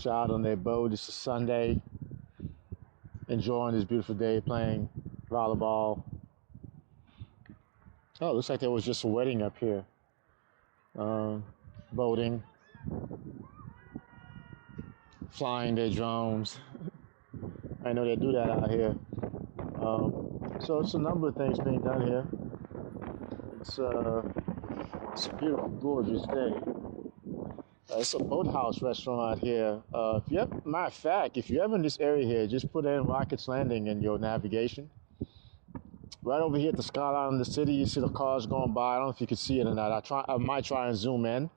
folks are out on their boat. It's a Sunday, enjoying this beautiful day, playing volleyball. Oh, looks like there was just a wedding up here. Boating, flying their drones. I know they do that out here. So it's a number of things being done here. It's a beautiful, gorgeous day. It's a boathouse restaurant here. Matter of fact, if you're ever in this area here, just put in Rockets Landing in your navigation. Right over here at the skyline of the city, you see the cars going by. I don't know if you can see it or not. I might try and zoom in.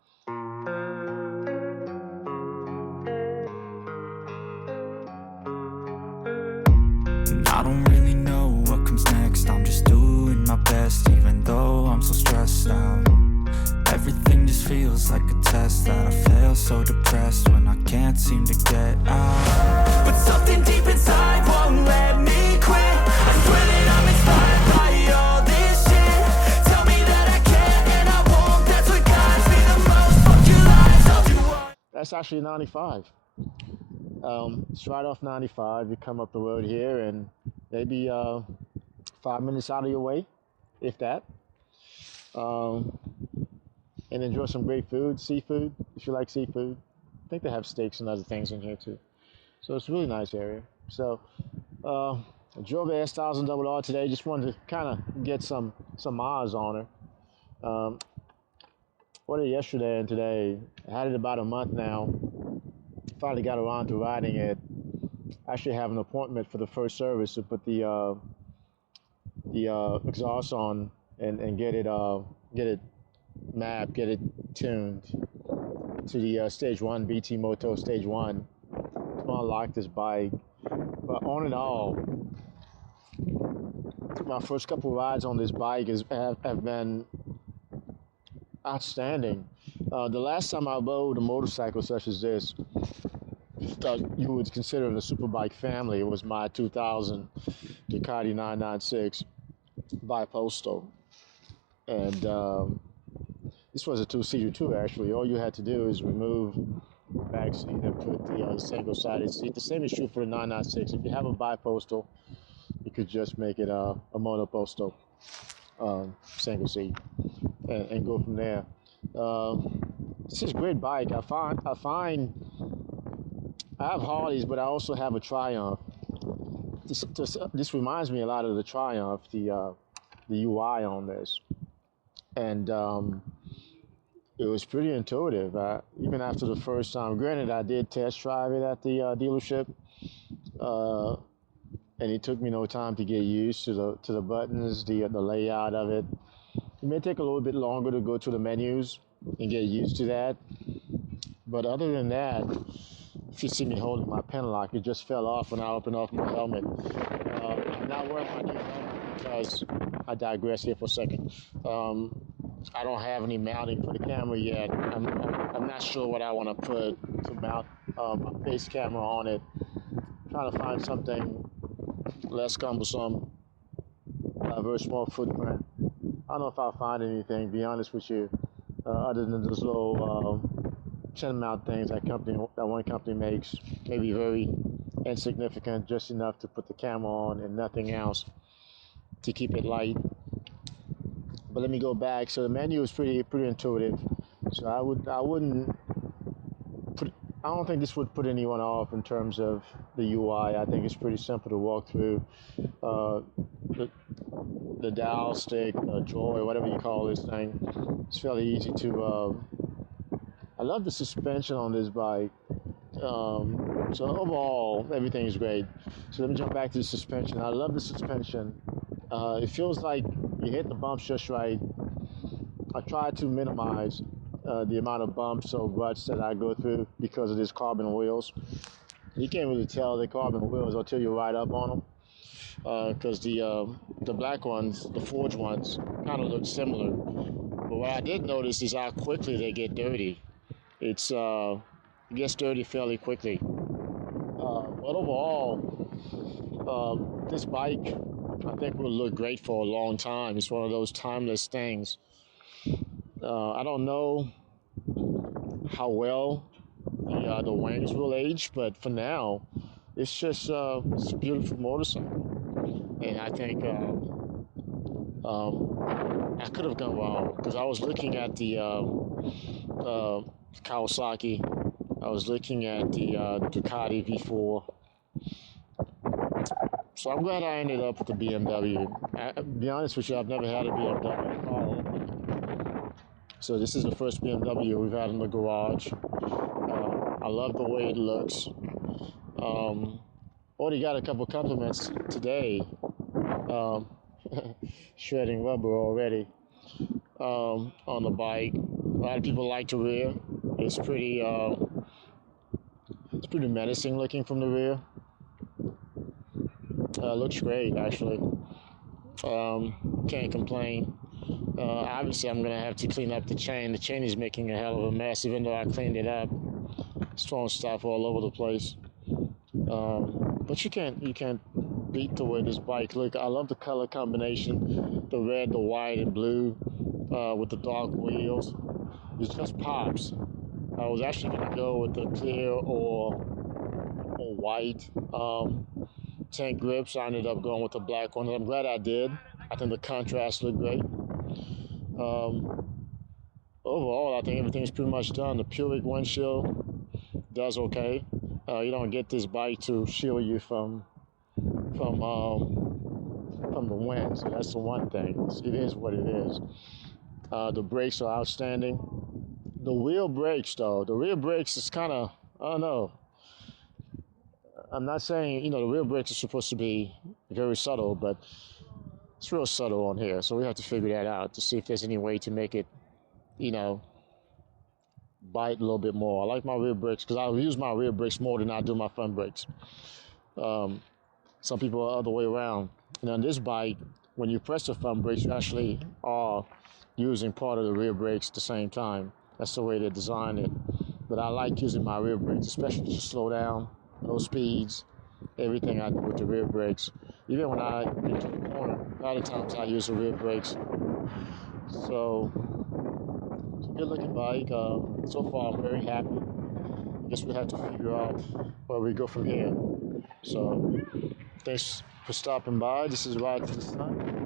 I don't really know what comes next. I'm just doing my best, even though I'm so stressed out. Everything just feels like a test that I fail, so depressed when I can't seem to get out. But something deep inside won't let me quit. I swear that I'm inspired by all this shit. Tell me that I can and I won't. That's what guides me the most. Fuck your lies, I'll do what. That's actually 95. It's right off 95. You come up the road here and maybe 5 minutes out of your way, if that. And enjoy some great food, seafood, if you like seafood. I think they have steaks and other things in here too. So it's a really nice area. So I drove the S1000RR today. Just wanted to kind of get some miles on her. Ordered it yesterday and today. I had it about a month now. Finally got around to riding it. I actually have an appointment for the first service to put the exhaust on and get it mapped, get it tuned to the stage 1 BT Moto stage 1 to unlock this bike. But on and all, my first couple rides on this bike have been outstanding. The last time I rode a motorcycle such as this, you would consider it a superbike family. It was my 2000 Ducati 996 bi-postal. And this was a two-seater too, actually. All you had to do is remove the back seat and put the single-sided seat. The same is true for the 996. If you have a bi-postal, you could just make it a monopostal single seat and go from there. This is a great bike. I find I have Harleys, but I also have a Triumph. This reminds me a lot of the Triumph, the UI on this, and it was pretty intuitive. Even after the first time, granted, I did test drive it at the dealership, and it took me no time to get used to the buttons, the layout of it. It may take a little bit longer to go to the menus and get used to that, but other than that, if you see me holding my pen lock, it just fell off when I opened off my helmet. I'm not wearing my new helmet because I digress here for a second. I don't have any mounting for the camera yet. I'm not sure what I want to put to mount my face camera on it. I'm trying to find something less cumbersome, a very small footprint. I don't know if I'll find anything, to be honest with you, other than those little chin mount things that one company makes. Maybe very insignificant, just enough to put the camera on and nothing else to keep it light. But let me go back. So the menu is pretty intuitive. So I don't think this would put anyone off in terms of the UI. I think it's pretty simple to walk through. The dial stick, joy, whatever you call this thing, it's fairly easy to. I love the suspension on this bike. So overall, everything is great. So let me jump back to the suspension. I love the suspension. It feels like you hit the bumps just right. I try to minimize the amount of bumps or ruts that I go through because of these carbon wheels. You can't really tell the carbon wheels until you ride up on them, because the black ones, the forged ones, kind of look similar. But what I did notice is how quickly they get dirty. It gets dirty fairly quickly. But overall, this bike, I think, will look great for a long time. It's one of those timeless things. I don't know how well The wings will age, but for now, it's a beautiful motorcycle, and I think I could have gone wrong because I was looking at the Kawasaki. I was looking at the Ducati V4. So I'm glad I ended up with the BMW. To be honest with you, I've never had a BMW car. So this is the first BMW we've had in the garage. I love the way it looks. Already got a couple compliments today. Um, Shredding rubber already on the bike. A lot of people like the rear. It's pretty. It's pretty menacing looking from the rear. Looks great actually. Can't complain. Obviously, I'm gonna have to clean up the chain. The chain is making a hell of a mess, even though I cleaned it up. It's throwing stuff all over the place. But you can't beat the way this bike look. I love the color combination, the red, the white, and blue with the dark wheels. It just pops. I was actually gonna go with the clear or white tank grips. I ended up going with the black one. I'm glad I did. I think the contrast looked great. Overall, I think everything's pretty much done. The Pubic windshield does okay. You don't get this bike to shield you from from the wind, so that's the one thing. It is what it is. The brakes are outstanding. The wheel brakes, though, the rear brakes is kind of, I don't know. I'm not saying the rear brakes are supposed to be very subtle, but it's real subtle on here. So we have to figure that out to see if there's any way to make it, you know, bite a little bit more. I like my rear brakes because I use my rear brakes more than I do my front brakes. Some people are the other way around. And on this bike, when you press the front brakes, you actually are using part of the rear brakes at the same time. That's the way they designed it. But I like using my rear brakes, especially to slow down, low speeds, everything I do with the rear brakes. Even when I get to the corner, a lot of times I use the rear brakes. So it's a good looking bike. So far, I'm very happy. I guess we have to figure out where we go from here. So thanks for stopping by. This is Ride to the Sun.